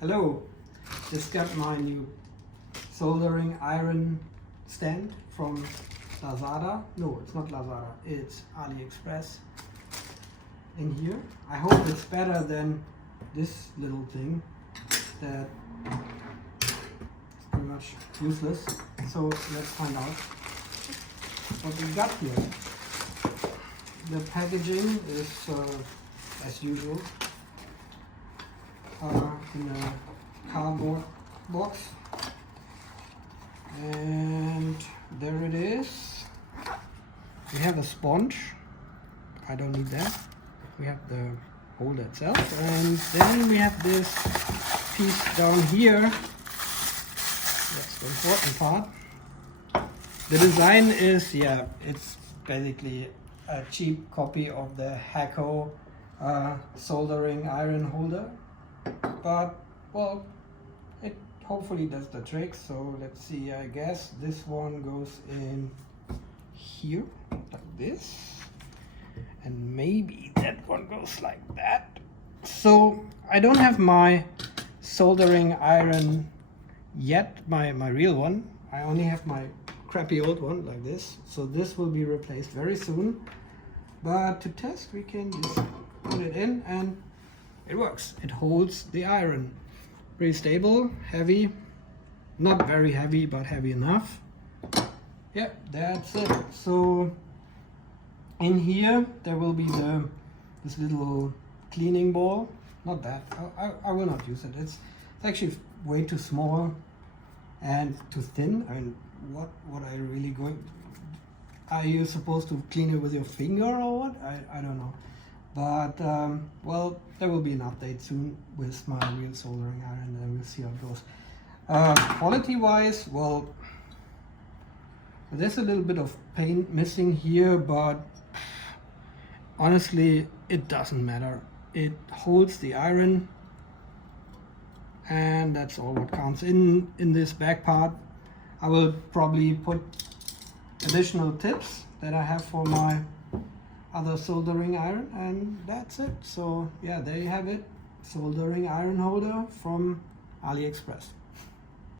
Hello, just got my new soldering iron stand from Lazada. No, it's not Lazada, it's AliExpress. In here, I hope it's better than this little thing that is pretty much useless. So let's find out what we got here. The packaging is as usual in a cardboard box, and there it is. We have a sponge. I don't need that. We have the holder itself, and then we have this piece down here. That's the important part. The design is, yeah, it's basically a cheap copy of the Hakko soldering iron holder, but well, it hopefully does the trick. So let's see. I guess this one goes in here like this, and maybe that one goes like that. So I don't have my soldering iron yet, my real one. I only have my crappy old one like this. So this will be replaced very soon. But to test, we can just put it in and it works. It holds the iron. Pretty stable, heavy. Not very heavy, but heavy enough. Yeah, that's it. So in here there will be this little cleaning ball. Not that. I will not use it. It's actually way too small and too thin. I mean, what are you really going? Are you supposed to clean it with your finger or what? I don't know. But well, there will be an update soon with my real soldering iron, and we'll see how it goes. Quality wise, well, there's a little bit of paint missing here, but honestly, it doesn't matter. It holds the iron, and that's all what counts. In this back part, I will probably put additional tips that I have for my other soldering iron, and that's it. So yeah, there you have it, soldering iron holder from AliExpress.